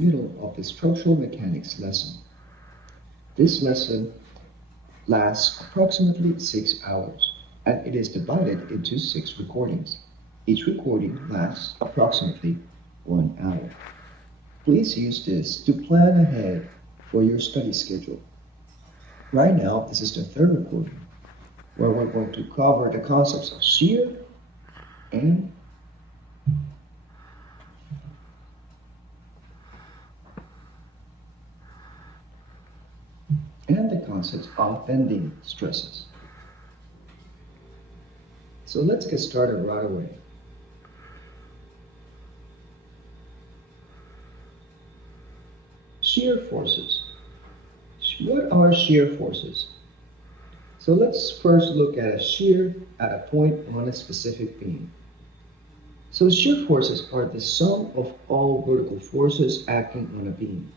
middle of the structural mechanics lesson. This lesson lasts approximately 6 hours and it is divided into 6 recordings. Each recording lasts approximately 1 hour. Please use this to plan ahead for your study schedule. Right now, this is the third recording where we're going to cover the concepts of shear and the concepts of bending stresses. So let's get started right away. Shear forces. What are shear forces? So let's first look at a shear at a point on a specific beam. So shear forces are the sum of all vertical forces acting on a beam.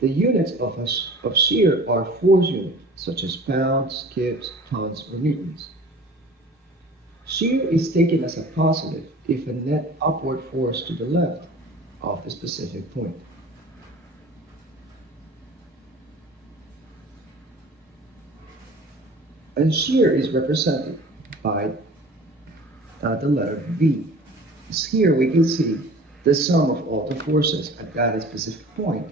The units of shear are force units, such as pounds, kips, tons, or newtons. Shear is taken as a positive if a net upward force to the left of the specific point. And shear is represented by the letter V. As here we can see the sum of all the forces at that specific point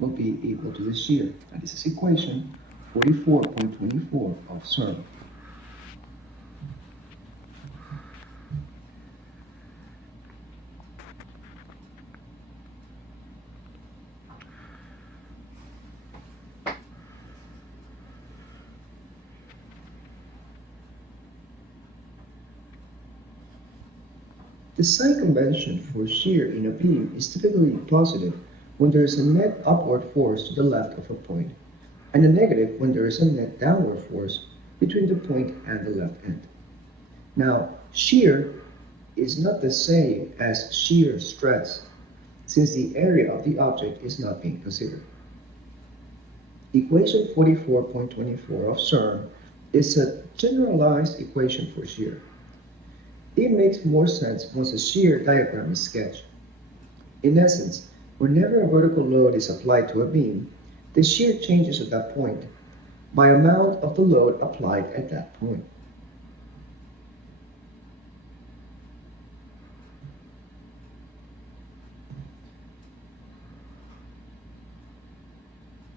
will be equal to the shear. And this is equation 44.24 of CERN. The sign convention for shear in a beam is typically positive when there is a net upward force to the left of a point, and a negative when there is a net downward force between the point and the left end. Now, shear is not the same as shear stress, since the area of the object is not being considered. Equation 44.24 of CERN is a generalized equation for shear. It makes more sense once a shear diagram is sketched. In essence, whenever a vertical load is applied to a beam, the shear changes at that point by amount of the load applied at that point.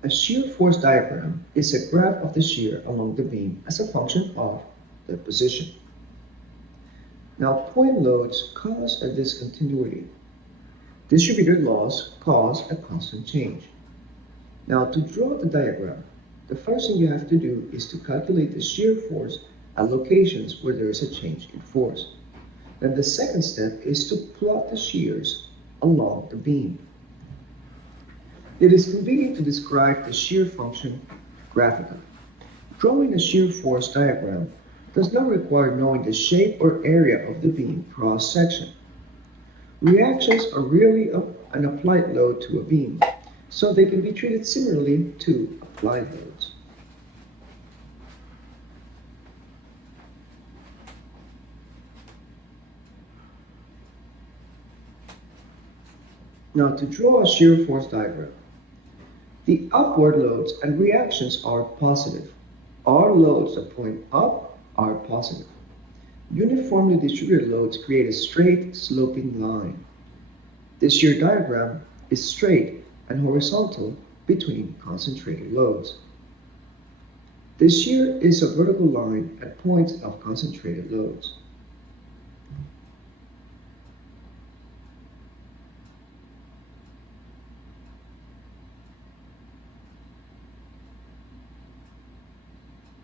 A shear force diagram is a graph of the shear along the beam as a function of the position. Now, point loads cause a discontinuity. Distributed loss cause a constant change. Now, to draw the diagram, the first thing you have to do is to calculate the shear force at locations where there is a change in force. Then the second step is to plot the shears along the beam. It is convenient to describe the shear function graphically. Drawing a shear force diagram does not require knowing the shape or area of the beam cross-section. Reactions are really an applied load to a beam, so they can be treated similarly to applied loads. Now, to draw a shear force diagram, the upward loads and reactions are positive. All loads that point up are positive. Uniformly distributed loads create a straight sloping line. The shear diagram is straight and horizontal between concentrated loads. The shear is a vertical line at points of concentrated loads.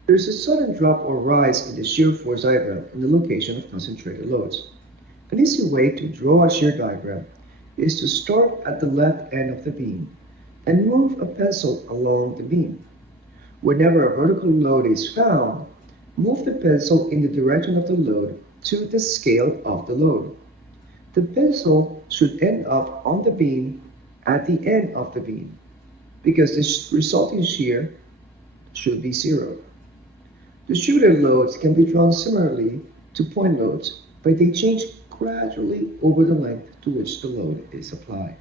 There is a sudden drop or rise in the shear force diagram in the location of concentrated loads. An easy way to draw a shear diagram is to start at the left end of the beam and move a pencil along the beam. Whenever a vertical load is found, move the pencil in the direction of the load to the scale of the load. The pencil should end up on the beam at the end of the beam, because the resulting shear should be zero. Distributed loads can be drawn similarly to point loads, but they change gradually over the length to which the load is applied.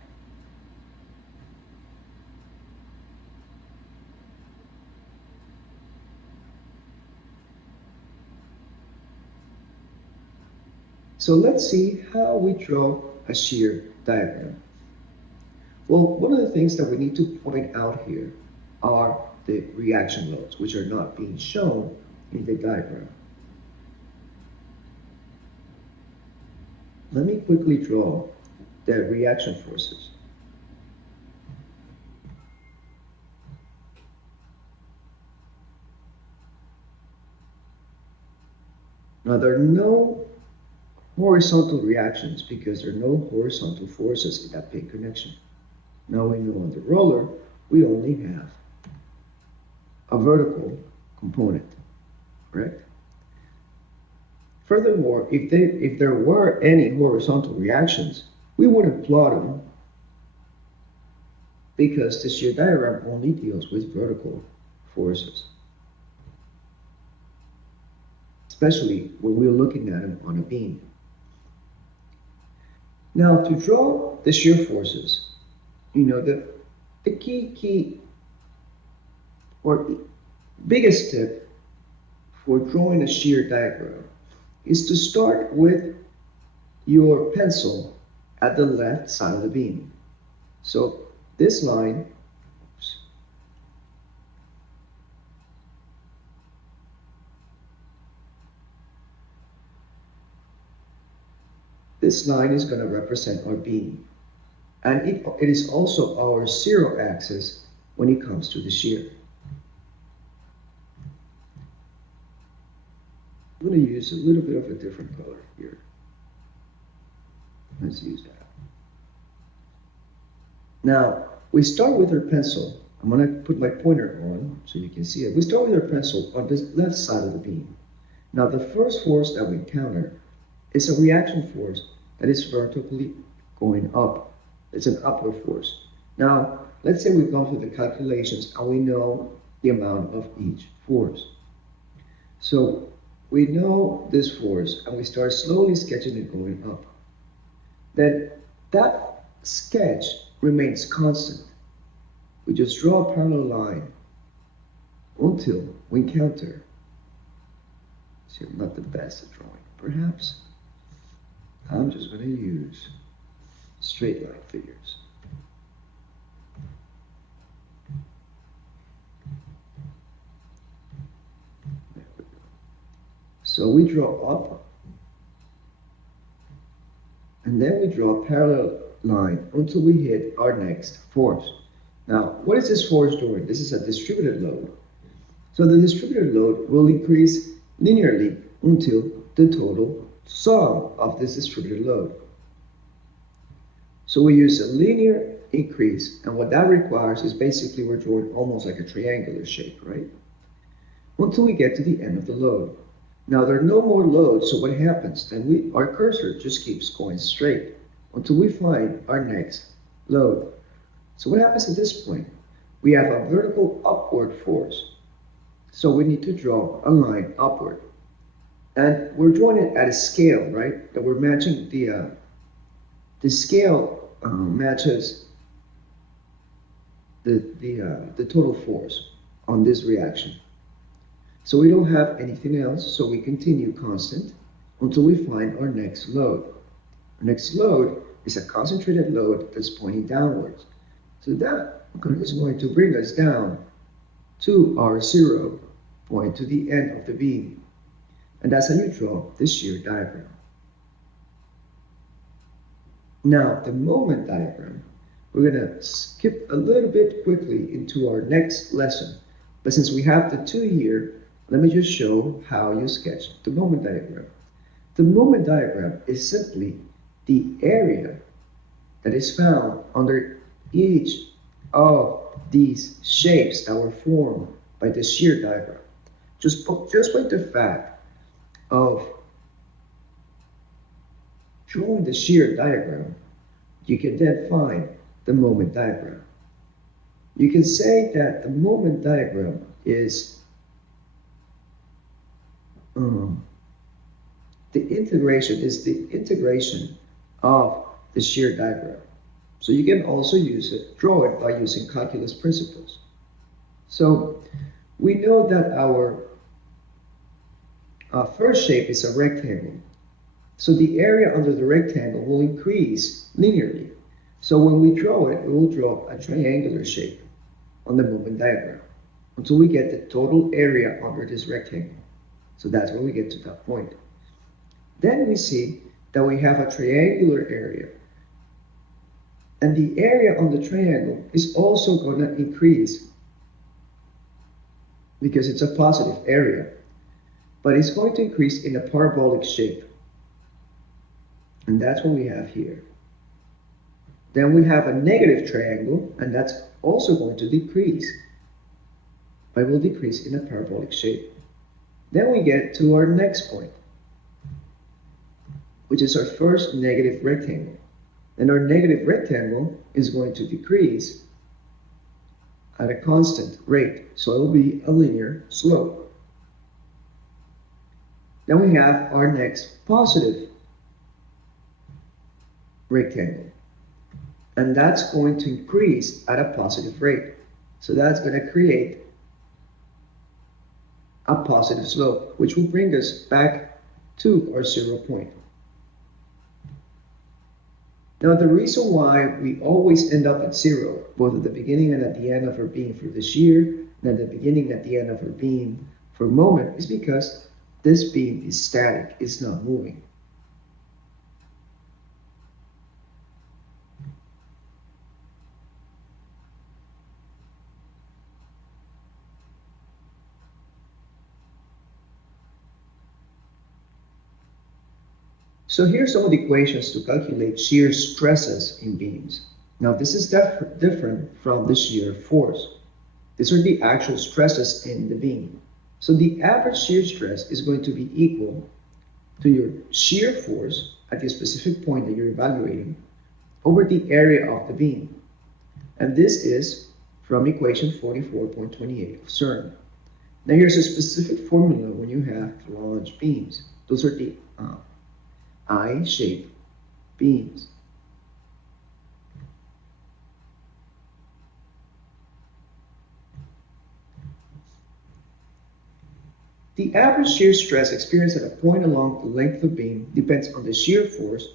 So let's see how we draw a shear diagram. Well, one of the things that we need to point out here are the reaction loads, which are not being shown in the diagram. Let me quickly draw the reaction forces. Now, there are no horizontal reactions because there are no horizontal forces in that pin connection. Now we know on the roller, we only have a vertical component, correct? Furthermore, if there were any horizontal reactions, we wouldn't plot them because the shear diagram only deals with vertical forces, especially when we're looking at them on a beam. Now, to draw the shear forces, you know, the key or biggest tip for drawing a shear diagram is to start with your pencil at the left side of the beam. So this line, this line is going to represent our beam. And it is also our zero axis when it comes to the shear. I'm going to use a little bit of a different color here. Let's use that. Now, we start with our pencil. I'm going to put my pointer on so you can see it. We start with our pencil on the left side of the beam. Now, the first force that we encounter is a reaction force that is vertically going up. It's an upward force. Now, let's say we've gone through the calculations and we know the amount of each force. So we know this force and we start slowly sketching it going up. Then that sketch remains constant. We just draw a parallel line until we encounter. See, I'm not the best at drawing. Perhaps I'm just going to use straight line figures. There we go. So we draw up, and then we draw a parallel line until we hit our next force. Now, what is this force doing? This is a distributed load. So the distributed load will increase linearly until the total sum of this distributed load. So we use a linear increase, and what that requires is basically we're drawing almost like a triangular shape, right? Until we get to the end of the load. Now there are no more loads, so what happens? Then our cursor just keeps going straight until we find our next load. So what happens at this point? We have a vertical upward force. So we need to draw a line upward. And we're drawing it at a scale, right? That we're matching the scale matches the total force on this reaction. So we don't have anything else, so we continue constant until we find our next load. Our next load is a concentrated load that's pointing downwards. So that is going to bring us down to our 0 point, to the end of the beam. And that's how you draw this shear diagram. Now, the moment diagram, we're going to skip a little bit quickly into our next lesson. But since we have the 2 here, let me just show how you sketch the moment diagram. The moment diagram is simply the area that is found under each of these shapes that were formed by the shear diagram. Just by the fact of drawing the shear diagram, you can then find the moment diagram. You can say that the moment diagram is the integration of the shear diagram. So you can also draw it by using calculus principles. So we know that our first shape is a rectangle. So the area under the rectangle will increase linearly. So when we draw it, we will draw a triangular shape on the moment diagram until we get the total area under this rectangle. So that's when we get to that point. Then we see that we have a triangular area. And the area on the triangle is also going to increase because it's a positive area. But it's going to increase in a parabolic shape. And that's what we have here. Then we have a negative triangle, and that's also going to decrease. But will decrease in a parabolic shape. Then we get to our next point, which is our first negative rectangle. And our negative rectangle is going to decrease at a constant rate. So it will be a linear slope. Then we have our next positive rectangle. And that's going to increase at a positive rate. So that's going to create a positive slope, which will bring us back to our 0 point. Now, the reason why we always end up at 0, both at the beginning and at the end of our beam for this year, and at the beginning and at the end of our beam for a moment, is because this beam is static, it's not moving. So here's some of the equations to calculate shear stresses in beams. Now this is different from the shear force. These are the actual stresses in the beam. So the average shear stress is going to be equal to your shear force at the specific point that you're evaluating over the area of the beam. And this is from equation 44.28 of CERN. Now here's a specific formula when you have flange beams. Those are the I-shaped beams. The average shear stress experienced at a point along the length of the beam depends on the shear force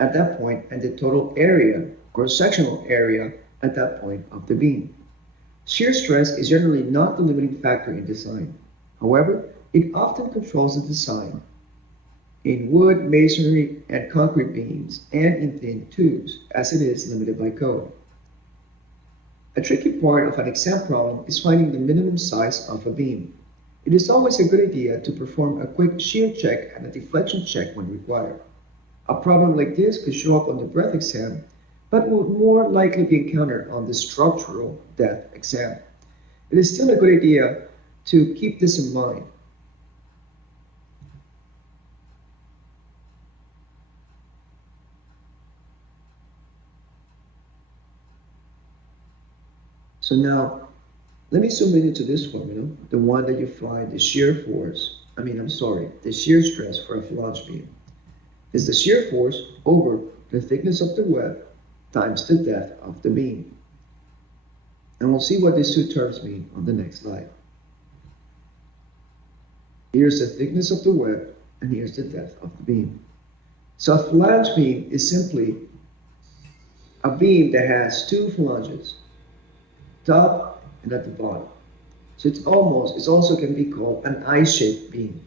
at that point and the total area, cross-sectional area, at that point of the beam. Shear stress is generally not the limiting factor in design. However, it often controls the design in wood, masonry, and concrete beams, and in thin tubes, as it is limited by code. A tricky part of an exam problem is finding the minimum size of a beam. It is always a good idea to perform a quick shear check and a deflection check when required. A problem like this could show up on the breadth exam, but will more likely be encountered on the structural depth exam. It is still a good idea to keep this in mind. So now, let me zoom into this formula, the one that you find the shear stress for a flange beam. Is the shear force over the thickness of the web times the depth of the beam. And we'll see what these two terms mean on the next slide. Here's the thickness of the web, and here's the depth of the beam. So a flange beam is simply a beam that has two flanges, top and at the bottom. So it also can be called an I-shaped beam.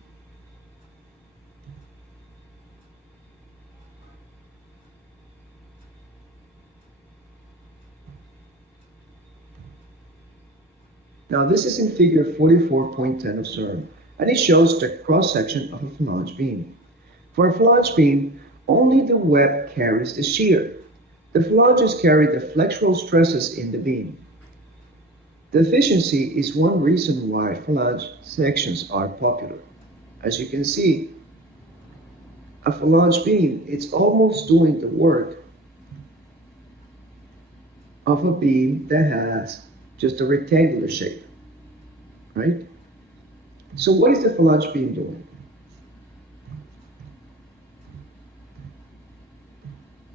Now this is in figure 44.10 of CERN, and it shows the cross-section of a flange beam. For a flange beam, only the web carries the shear. The flanges carry the flexural stresses in the beam. The efficiency is one reason why flange sections are popular. As you can see, a flange beam, it's almost doing the work of a beam that has just a rectangular shape, right? So what is the flange beam doing?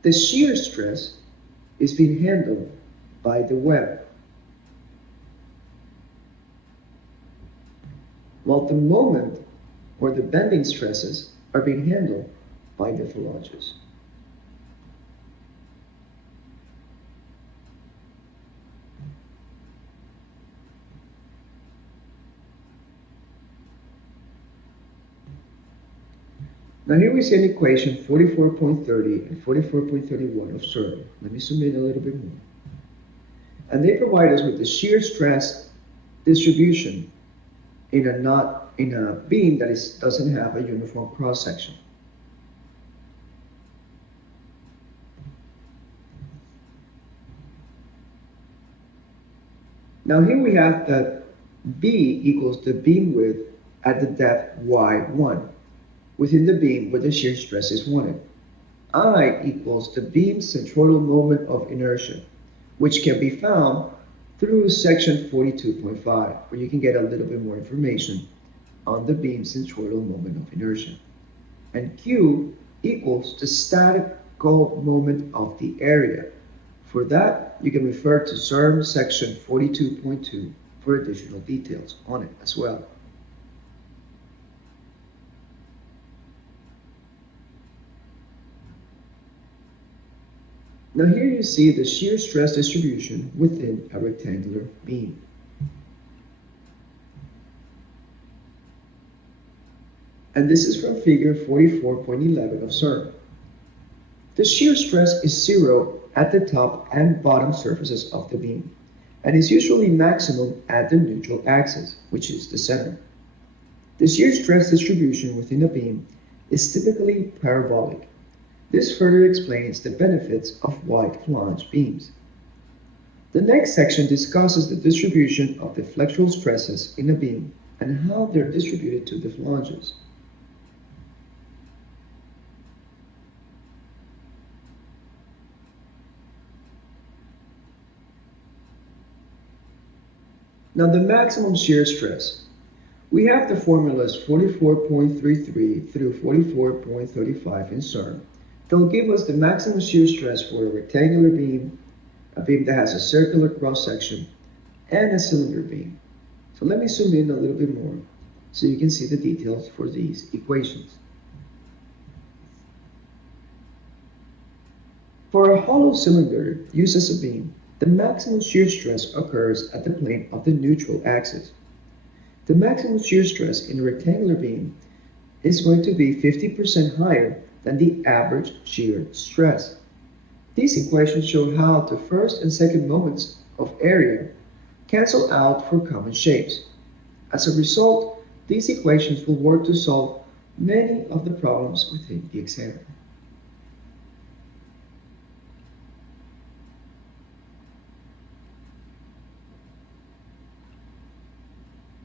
The shear stress is being handled by the web, while the moment or the bending stresses are being handled by the phalanges. Now here we see an equation 44.30 and 44.31 of CERN. Let me zoom in a little bit more. And they provide us with the shear stress distribution in a beam that doesn't have a uniform cross section. Now here we have that B equals the beam width at the depth y1 within the beam where the shear stress is wanted. I equals the beam's centroidal moment of inertia, which can be found through section 42.5, where you can get a little bit more information on the beam's centroidal moment of inertia. And Q equals the statical moment of the area. For that, you can refer to CERN section 42.2 for additional details on it as well. Now here you see the shear stress distribution within a rectangular beam. And this is from figure 44.11 of CERN. The shear stress is zero at the top and bottom surfaces of the beam, and is usually maximum at the neutral axis, which is the center. The shear stress distribution within a beam is typically parabolic. This further explains the benefits of wide flange beams. The next section discusses the distribution of the flexural stresses in a beam and how they're distributed to the flanges. Now the maximum shear stress. We have the formulas 44.33 through 44.35 in CERN. They'll give us the maximum shear stress for a rectangular beam, a beam that has a circular cross-section, and a cylinder beam. So let me zoom in a little bit more so you can see the details for these equations. For a hollow cylinder used as a beam, the maximum shear stress occurs at the plane of the neutral axis. The maximum shear stress in a rectangular beam is going to be 50% higher than the average shear stress. These equations show how the first and second moments of area cancel out for common shapes. As a result, these equations will work to solve many of the problems within the exam.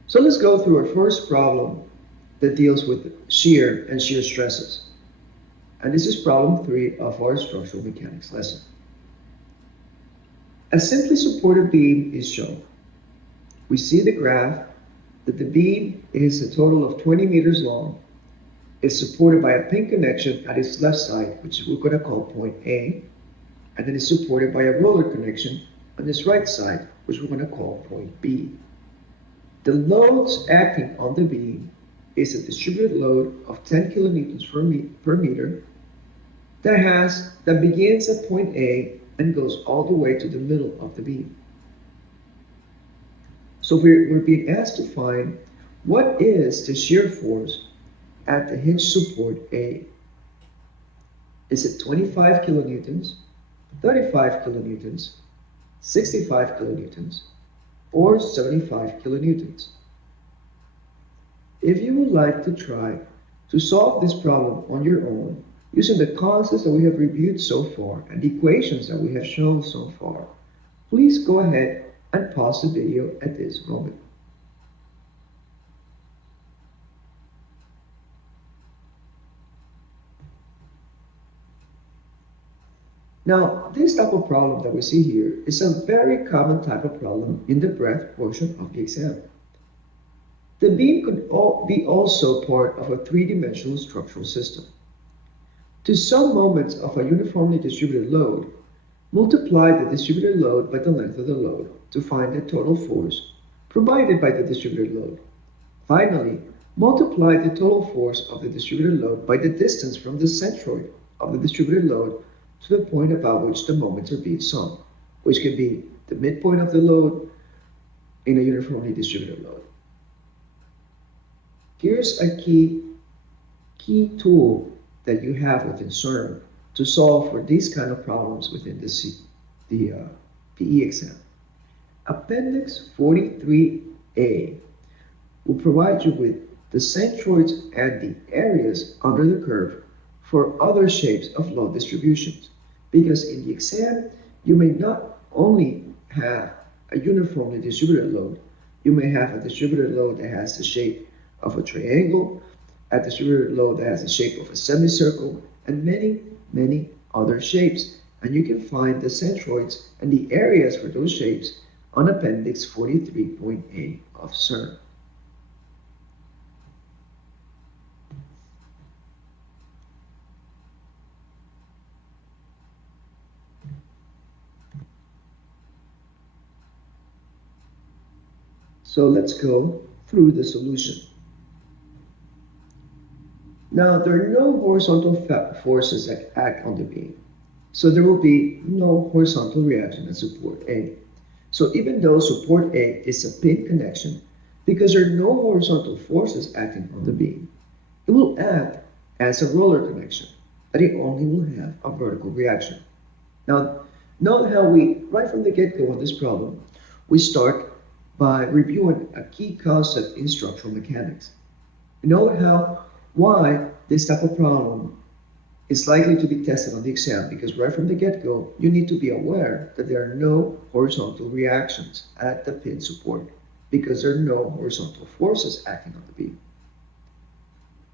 So let's go through our first problem that deals with shear and shear stresses. And this is problem 3 of our structural mechanics lesson. A simply supported beam is shown. We see the graph that the beam is a total of 20 meters long, is supported by a pin connection at its left side, which we're going to call point A, and then is supported by a roller connection on its right side, which we're going to call point B. The loads acting on the beam is a distributed load of 10 kilonewtons per meter that begins at point A and goes all the way to the middle of the beam. So we're being asked to find what is the shear force at the hinge support A. Is it 25 kilonewtons, 35 kilonewtons, 65 kilonewtons, or 75 kilonewtons? If you would like to try to solve this problem on your own, using the concepts that we have reviewed so far and the equations that we have shown so far, please go ahead and pause the video at this moment. Now, this type of problem that we see here is a very common type of problem in the breadth portion of the exam. The beam could be also part of a three-dimensional structural system. To some moments of a uniformly distributed load, multiply the distributed load by the length of the load to find the total force provided by the distributed load. Finally, Multiply the total force of the distributed load by the distance from the centroid of the distributed load to the point about which the moments are being summed, which can be the midpoint of the load in a uniformly distributed load. Here's a key tool that you have within CERN to solve for these kind of problems within the PE exam. Appendix 43A will provide you with the centroids and the areas under the curve for other shapes of load distributions. Because in the exam, you may not only have a uniformly distributed load, you may have a distributed load that has the shape of a triangle, a distributed load that has the shape of a semicircle, and many, many other shapes. And you can find the centroids and the areas for those shapes on Appendix 43.A of CERN. So let's go through the solution. Now, there are no horizontal forces that act on the beam. So there will be no horizontal reaction at support A. So even though support A is a pin connection, because there are no horizontal forces acting on the beam, it will act as a roller connection, but it only will have a vertical reaction. Now, note how right from the get-go on this problem, we start by reviewing a key concept in structural mechanics. Note why this type of problem is likely to be tested on the exam, because right from the get-go, you need to be aware that there are no horizontal reactions at the pin support, because there are no horizontal forces acting on the beam.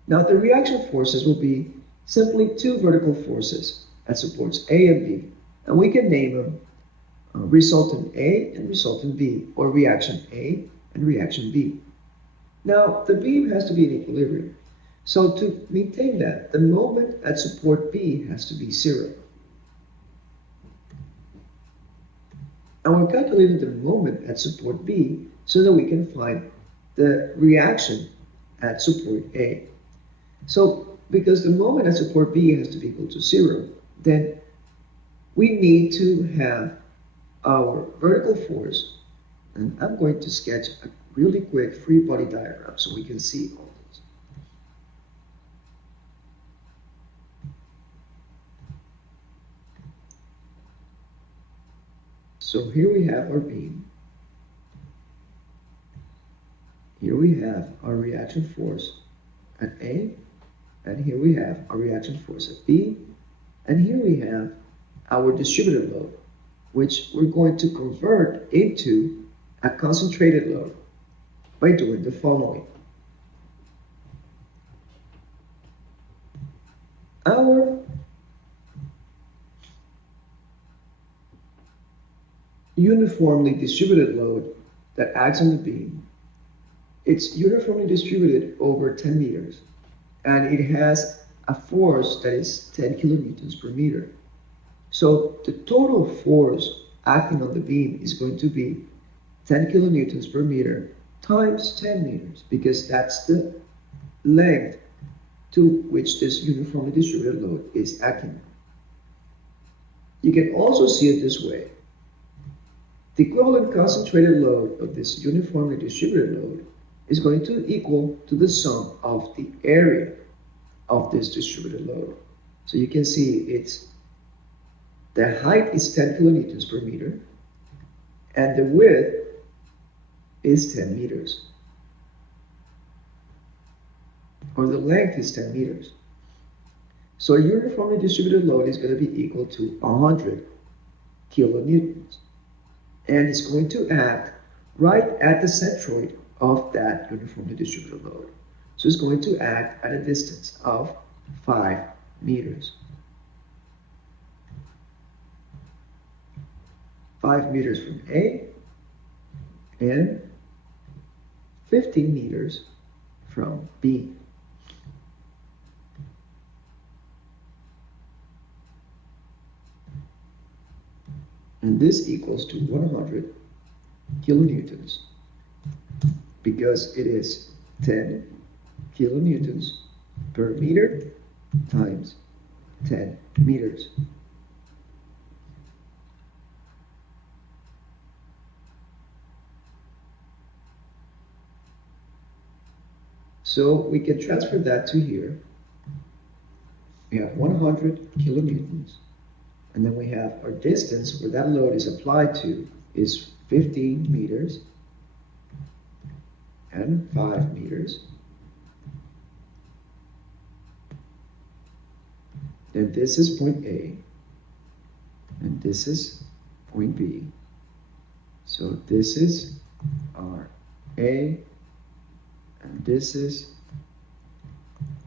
Now, the reaction forces will be simply two vertical forces at supports A and B, and we can name them resultant A and resultant B, or reaction A and reaction B. Now, the beam has to be in equilibrium. So to maintain that, the moment at support B has to be 0. And we're calculating the moment at support B so that we can find the reaction at support A. So because the moment at support B has to be equal to 0, then we need to have our vertical force, and I'm going to sketch a really quick free body diagram so we can see all this. So here we have our beam. Here we have our reaction force at A, and here we have our reaction force at B, and here we have our distributed load, which we're going to convert into a concentrated load by doing the following. Our uniformly distributed load that acts on the beam, it's uniformly distributed over 10 meters, and it has a force that is 10 kilonewtons per meter. So the total force acting on the beam is going to be 10 kilonewtons per meter times 10 meters, because that's the length to which this uniformly distributed load is acting. You can also see it this way. The equivalent concentrated load of this uniformly distributed load is going to equal to the sum of the area of this distributed load. So you can see the height is 10 kilonewtons per meter, and the width is 10 meters, or the length is 10 meters. So a uniformly distributed load is going to be equal to 100 kilonewtons, and it's going to act right at the centroid of that uniformly distributed load. So it's going to act at a distance of 5 meters. 5 meters from A and 15 meters from B. And this equals to 100 kilonewtons, because it is 10 kilonewtons per meter times 10 meters. So we can transfer that to here. We have 100 kilonewtons. And then we have our distance where that load is applied to is 15 meters and 5 meters. Then this is point A, and this is point B. So this is our A, and this is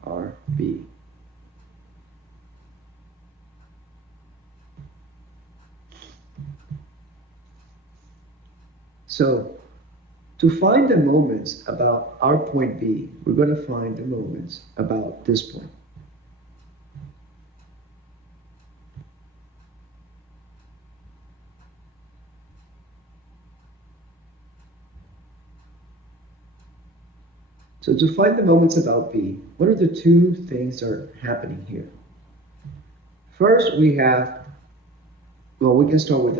our B. So to find the moments about our point B, we're going to find the moments about this point. So to find the moments about B, what are the two things that are happening here? First, we have, well, we can start with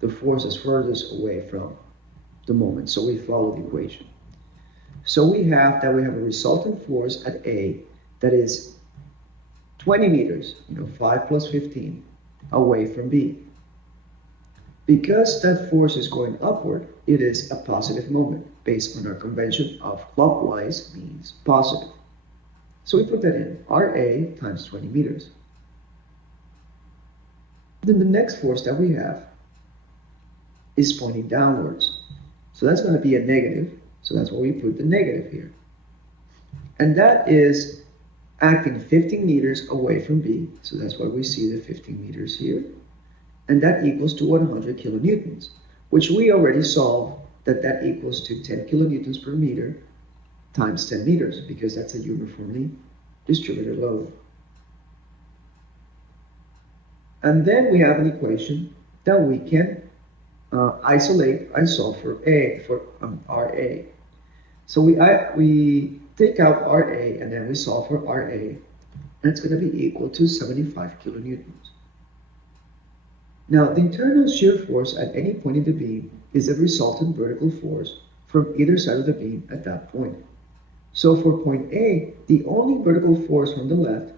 the forces furthest away from the moment. So we follow the equation. So we have a resultant force at A that is 20 meters, 5 plus 15, away from B. Because that force is going upward, it is a positive moment based on our convention of clockwise means positive. So we put that in, RA times 20 meters. Then the next force that we have is pointing downwards. So that's going to be a negative. So that's why we put the negative here. And that is acting 15 meters away from B. So that's why we see the 15 meters here. And that equals to 100 kilonewtons, which we already solved that equals to 10 kilonewtons per meter times 10 meters, because that's a uniformly distributed load. And then we have an equation that we can isolate and solve for RA. So we take out RA and then we solve for RA, and it's going to be equal to 75 kilonewtons. Now, the internal shear force at any point in the beam is the resultant vertical force from either side of the beam at that point. So for point A, the only vertical force from the left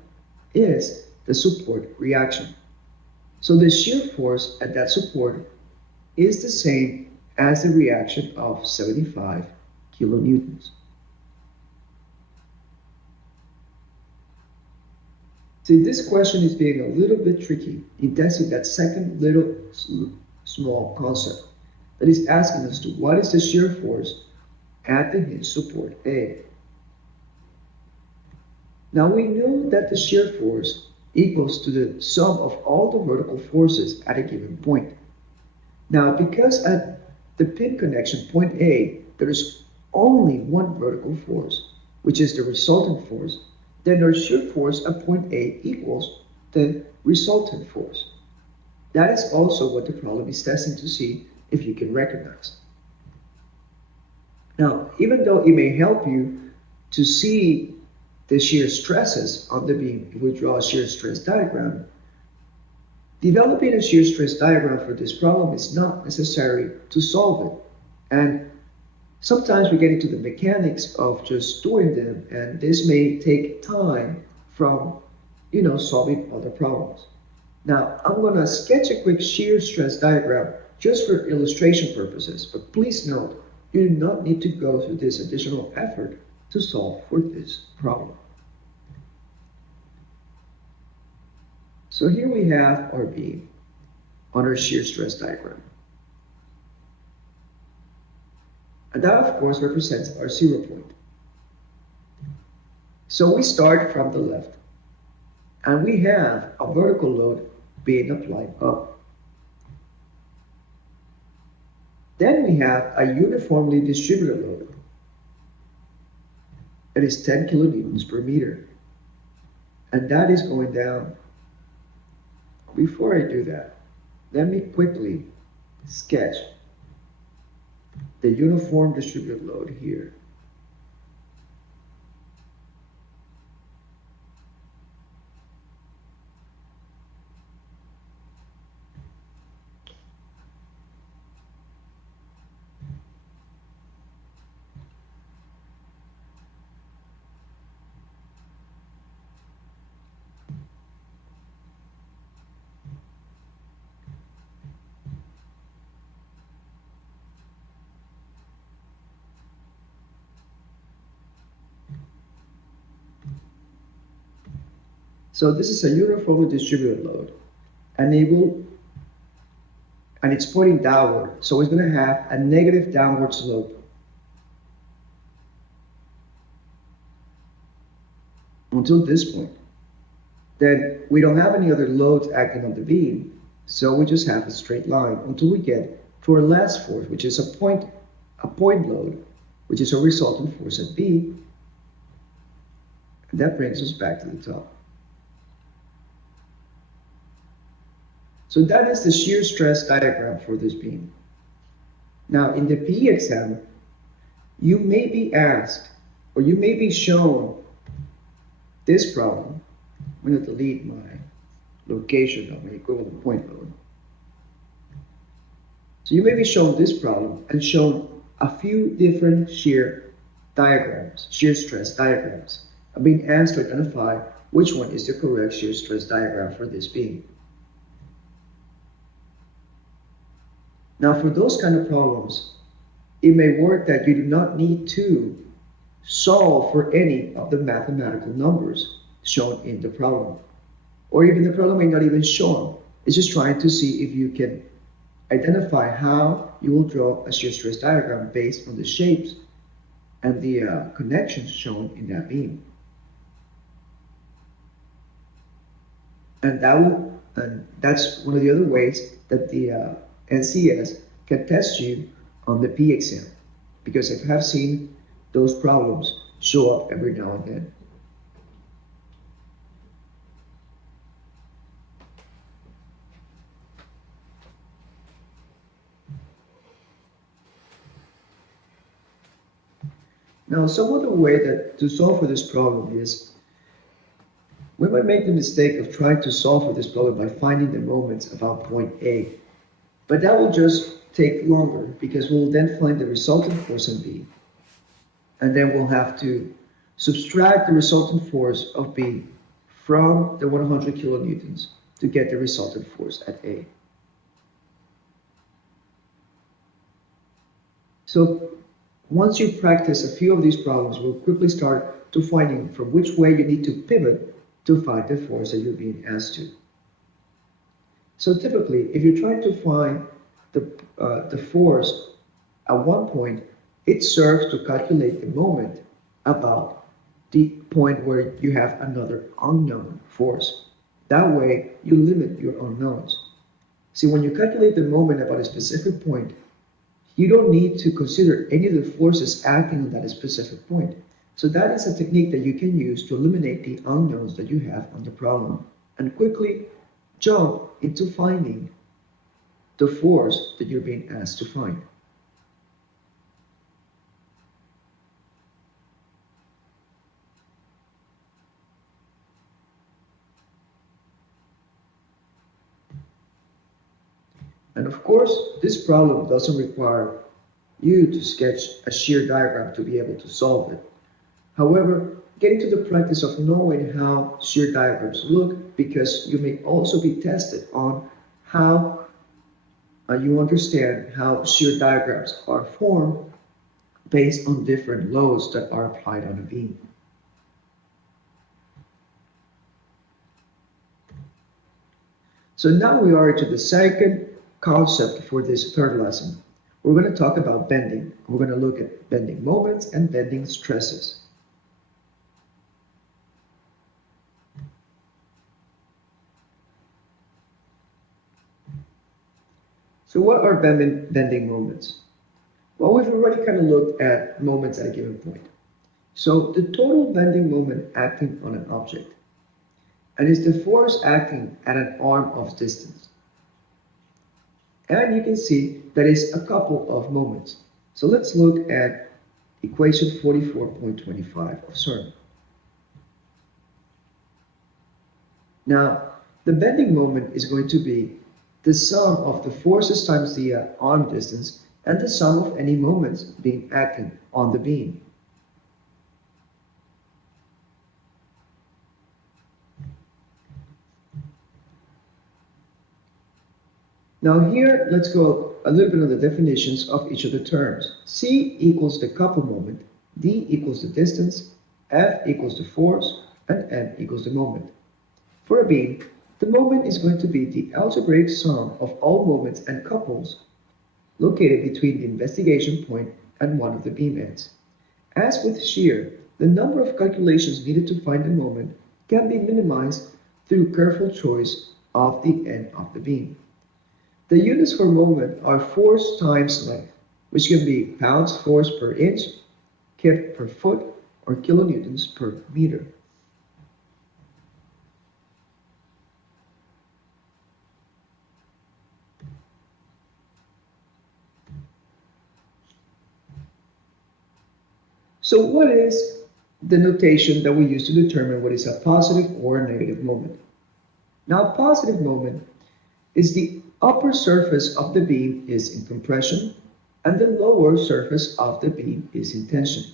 is the support reaction. So the shear force at that support is the same as the reaction of 75 kilonewtons. See, this question is being a little bit tricky in testing that second little small concept that is asking us to what is the shear force at the hinge support A. Now we know that the shear force equals to the sum of all the vertical forces at a given point. Now, because at the pin connection point A, there is only one vertical force, which is the resultant force, then our shear force at point A equals the resultant force. That is also what the problem is testing to see if you can recognize. Now, even though it may help you to see the shear stresses on the beam if we draw a shear stress diagram, developing a shear stress diagram for this problem is not necessary to solve it. And sometimes we get into the mechanics of just doing them, and this may take time from, solving other problems. Now, I'm going to sketch a quick shear stress diagram just for illustration purposes, but please note, you do not need to go through this additional effort to solve for this problem. So here we have our beam on our shear stress diagram. And that, of course, represents our 0 point. So we start from the left, and we have a vertical load being applied up. Then we have a uniformly distributed load. It is 10 kilonewtons per meter, and that is going down. Before I do that, let me quickly sketch the uniform distributed load here. So this is a uniformly distributed load, and it's pointing downward, so it's going to have a negative downward slope. Until this point. Then we don't have any other loads acting on the beam, so we just have a straight line until we get to our last force, which is a point load, which is a resultant force at B, and that brings us back to the top. So that is the shear stress diagram for this beam. Now in the PE exam, you may be asked, or you may be shown this problem. I'm going to delete my location of my equivalent point load. So you may be shown this problem and shown a few different shear stress diagrams, and being asked to identify which one is the correct shear stress diagram for this beam. Now for those kind of problems, it may work that you do not need to solve for any of the mathematical numbers shown in the problem. Or even the problem may not even show them. It's just trying to see if you can identify how you will draw a shear stress diagram based on the shapes and the connections shown in that beam. And that's one of the other ways that the NCS can test you on the P exam, because I have seen those problems show up every now and then. Now, some other way to solve for this problem is we might make the mistake of trying to solve for this problem by finding the moments about point A. But that will just take longer, because we'll then find the resultant force in B. And then we'll have to subtract the resultant force of B from the 100 kilonewtons to get the resultant force at A. So once you practice a few of these problems, we'll quickly start to finding from which way you need to pivot to find the force that you're being asked to. So typically, if you're trying to find the force at one point, it serves to calculate the moment about the point where you have another unknown force. That way, you limit your unknowns. See, when you calculate the moment about a specific point, you don't need to consider any of the forces acting on that specific point. So that is a technique that you can use to eliminate the unknowns that you have on the problem and quickly jump into finding the force that you're being asked to find. And of course, this problem doesn't require you to sketch a shear diagram to be able to solve it. However, get into the practice of knowing how shear diagrams look, because you may also be tested on how you understand how shear diagrams are formed based on different loads that are applied on a beam. So now we are to the second concept for this third lesson. We're going to talk about bending. We're going to look at bending moments and bending stresses. So what are bending moments? Well, we've already kind of looked at moments at a given point. So the total bending moment acting on an object, and is the force acting at an arm of distance. And you can see that is a couple of moments. So let's look at equation 44.25 of CERN. Now, the bending moment is going to be the sum of the forces times the arm distance and the sum of any moments being acting on the beam. Now here, let's go a little bit on the definitions of each of the terms. C equals the couple moment, D equals the distance, F equals the force, and M equals the moment. For a beam, the moment is going to be the algebraic sum of all moments and couples located between the investigation point and one of the beam ends. As with shear, the number of calculations needed to find the moment can be minimized through careful choice of the end of the beam. The units for moment are force times length, which can be pounds force per inch, kip per foot, or kilonewtons per meter. So what is the notation that we use to determine what is a positive or a negative moment? Now, a positive moment is the upper surface of the beam is in compression and the lower surface of the beam is in tension.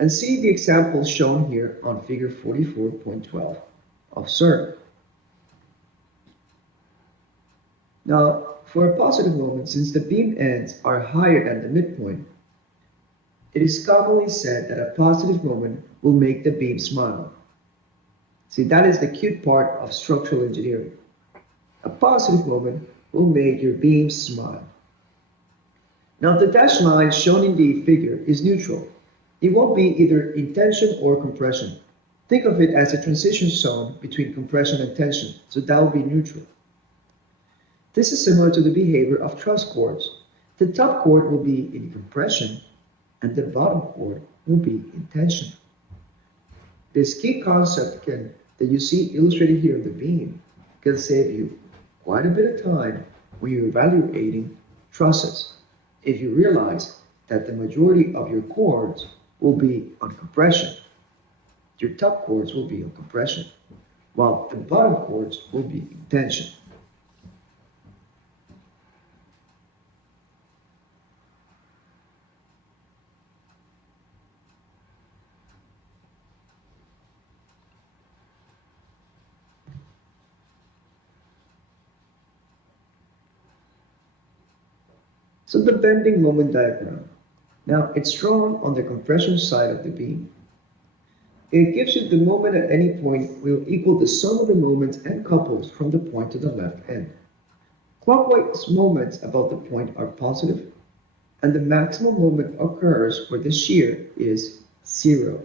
And see the example shown here on figure 44.12 of CERN. Now, for a positive moment, since the beam ends are higher than the midpoint, it is commonly said that a positive moment will make the beam smile. See, that is the cute part of structural engineering. A positive moment will make your beam smile. Now, the dashed line shown in the figure is neutral. It won't be either in tension or compression. Think of it as a transition zone between compression and tension, so that will be neutral. This is similar to the behavior of truss cords. The top cord will be in compression and the bottom cord will be in tension. This key concept that you see illustrated here on the beam can save you quite a bit of time when you're evaluating trusses if you realize that the majority of your cords will be on compression. Your top cords will be on compression, while the bottom cords will be in tension. So the bending moment diagram. Now it's drawn on the compression side of the beam. It gives you the moment at any point will equal the sum of the moments and couples from the point to the left end. Clockwise moments about the point are positive, and the maximum moment occurs where the shear is 0.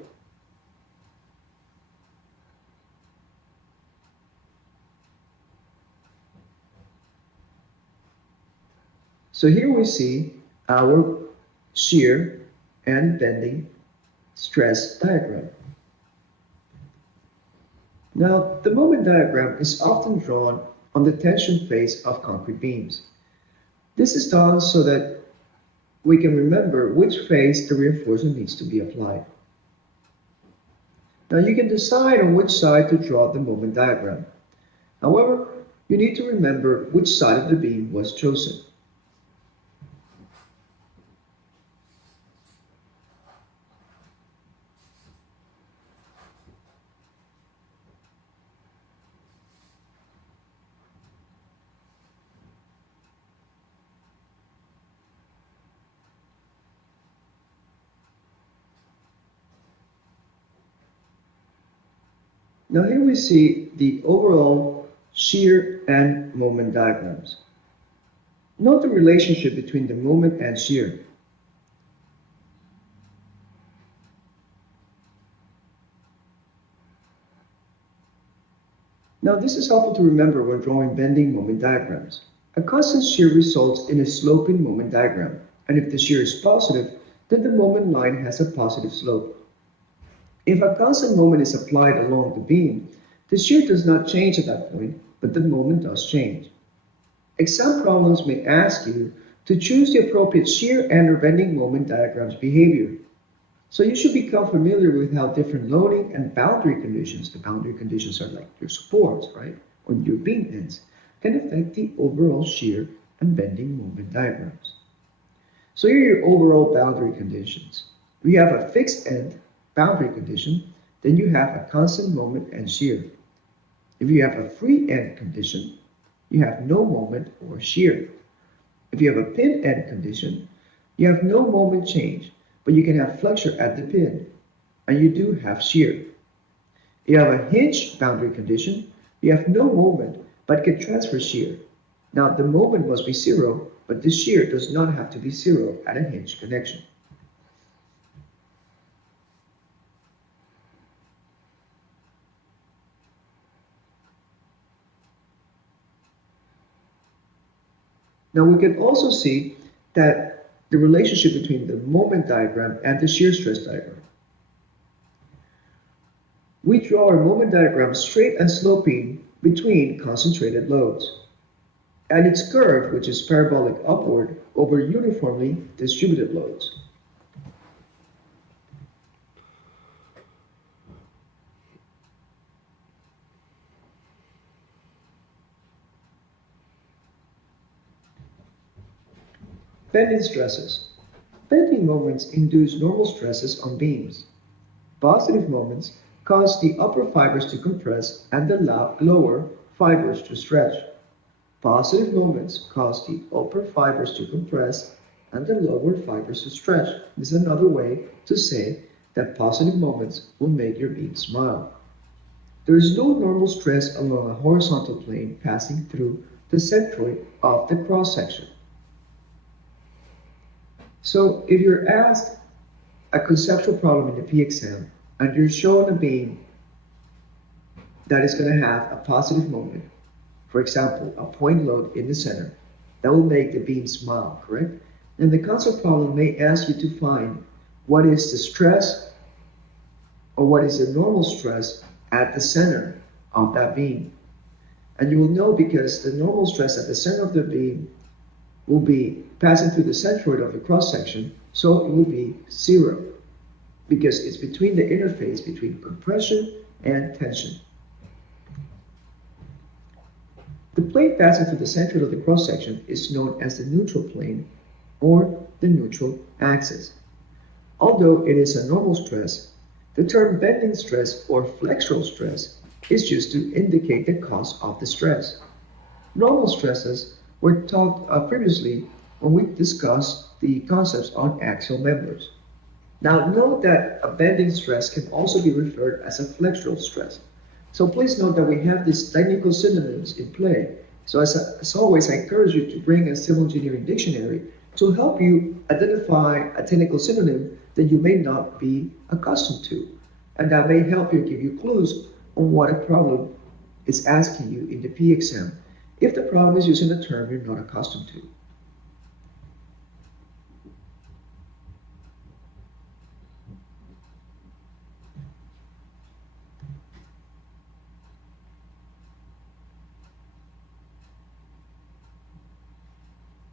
So here we see our shear and bending stress diagram. Now, the moment diagram is often drawn on the tension face of concrete beams. This is done so that we can remember which phase the reinforcement needs to be applied. Now, you can decide on which side to draw the moment diagram. However, you need to remember which side of the beam was chosen. Now here we see the overall shear and moment diagrams. Note the relationship between the moment and shear. Now this is helpful to remember when drawing bending moment diagrams. A constant shear results in a sloping moment diagram, and if the shear is positive, then the moment line has a positive slope. If a constant moment is applied along the beam, the shear does not change at that point, but the moment does change. Exam problems may ask you to choose the appropriate shear and or bending moment diagram's behavior. So you should become familiar with how different loading and boundary conditions, the boundary conditions are like your supports, right, on your beam ends, can affect the overall shear and bending moment diagrams. So here are your overall boundary conditions. We have a fixed end boundary condition, then you have a constant moment and shear. If you have a free end condition, you have no moment or shear. If you have a pin end condition, you have no moment change, but you can have flexure at the pin, and you do have shear. You have a hinge boundary condition. You have no moment, but can transfer shear. Now, the moment must be zero, but the shear does not have to be zero at a hinge connection. Now, we can also see that the relationship between the moment diagram and the shear stress diagram. We draw our moment diagram straight and sloping between concentrated loads, and its curve, which is parabolic upward over uniformly distributed loads. Bending stresses. Bending moments induce normal stresses on beams. Positive moments cause the upper fibers to compress and the lower fibers to stretch. Positive moments cause the upper fibers to compress and the lower fibers to stretch. This is another way to say that positive moments will make your beam smile. There is no normal stress along a horizontal plane passing through the centroid of the cross-section. So if you're asked a conceptual problem in the P exam and you're shown a beam that is going to have a positive moment, for example, a point load in the center, that will make the beam smile, correct? And the concept problem may ask you to find what is the stress or what is the normal stress at the center of that beam. And you will know because the normal stress at the center of the beam will be passing through the centroid of the cross-section, so it will be zero because it's between the interface between compression and tension. The plane passing through the centroid of the cross-section is known as the neutral plane or the neutral axis. Although it is a normal stress, the term bending stress or flexural stress is used to indicate the cause of the stress. Normal stresses were talked previously when we discussed the concepts on axial members. Now note that a bending stress can also be referred as a flexural stress. So please note that we have these technical synonyms in play. So as always, I encourage you to bring a civil engineering dictionary to help you identify a technical synonym that you may not be accustomed to. And that may help you give you clues on what a problem is asking you in the P exam if the problem is using a term you're not accustomed to.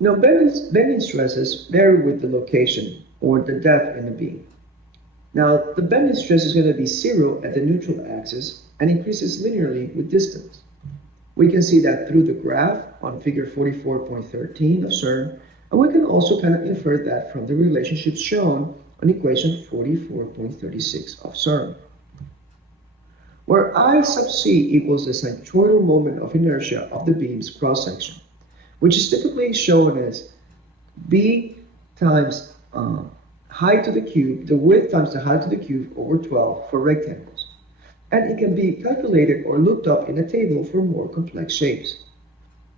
Now, bending stresses vary with the location or the depth in the beam. Now, the bending stress is going to be zero at the neutral axis and increases linearly with distance. We can see that through the graph on figure 44.13 of CERN, and we can also kind of infer that from the relationships shown on equation 44.36 of CERN, where I sub c equals the centroidal moment of inertia of the beam's cross-section, which is typically shown as b times height to the cube, the width times the height to the cube over 12 for rectangles. And it can be calculated or looked up in a table for more complex shapes.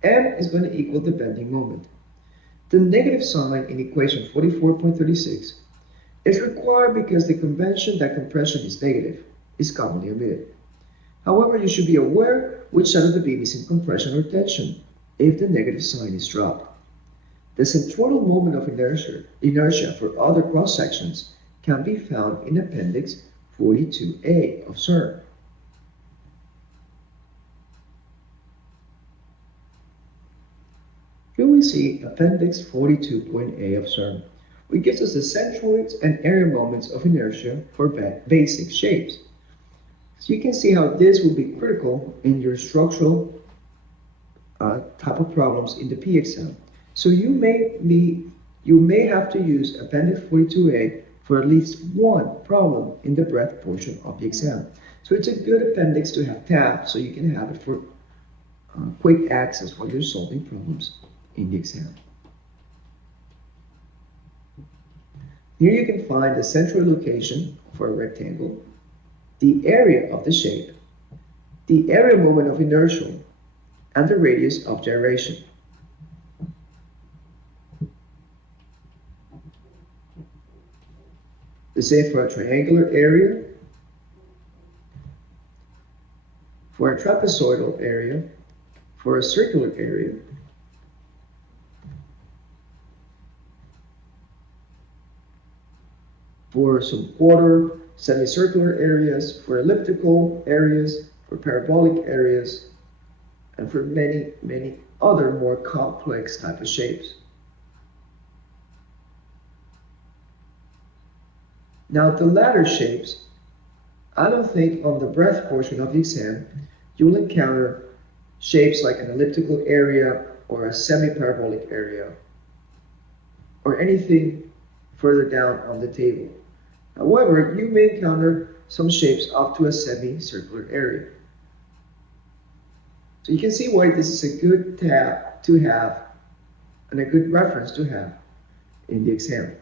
M is going to equal the bending moment. The negative sign in equation 44.36 is required because the convention that compression is negative is commonly omitted. However, you should be aware which side of the beam is in compression or tension if the negative sign is dropped. The centroidal moment of inertia for other cross-sections can be found in Appendix 42A of CERN. Here we see Appendix 42.A of CERN, which gives us the centroids and area moments of inertia for basic shapes. So you can see how this will be critical in your structural type of problems in the P exam. So you may have to use Appendix 42A for at least one problem in the breadth portion of the exam. So it's a good appendix to have tabbed so you can have it for quick access while you're solving problems in the exam. Here you can find the central location for a rectangle. the area of the shape, the area moment of inertia, and the radius of gyration. The same for a triangular area, for a trapezoidal area, for a circular area, for some quarter, semicircular areas, for elliptical areas, for parabolic areas, and for many, many other more complex type of shapes. Now, the latter shapes, I don't think on the breadth portion of the exam, you'll encounter shapes like an elliptical area or a semi-parabolic area or anything further down on the table. However, you may encounter some shapes up to a semicircular area. So you can see why this is a good tab to have and a good reference to have in the exam.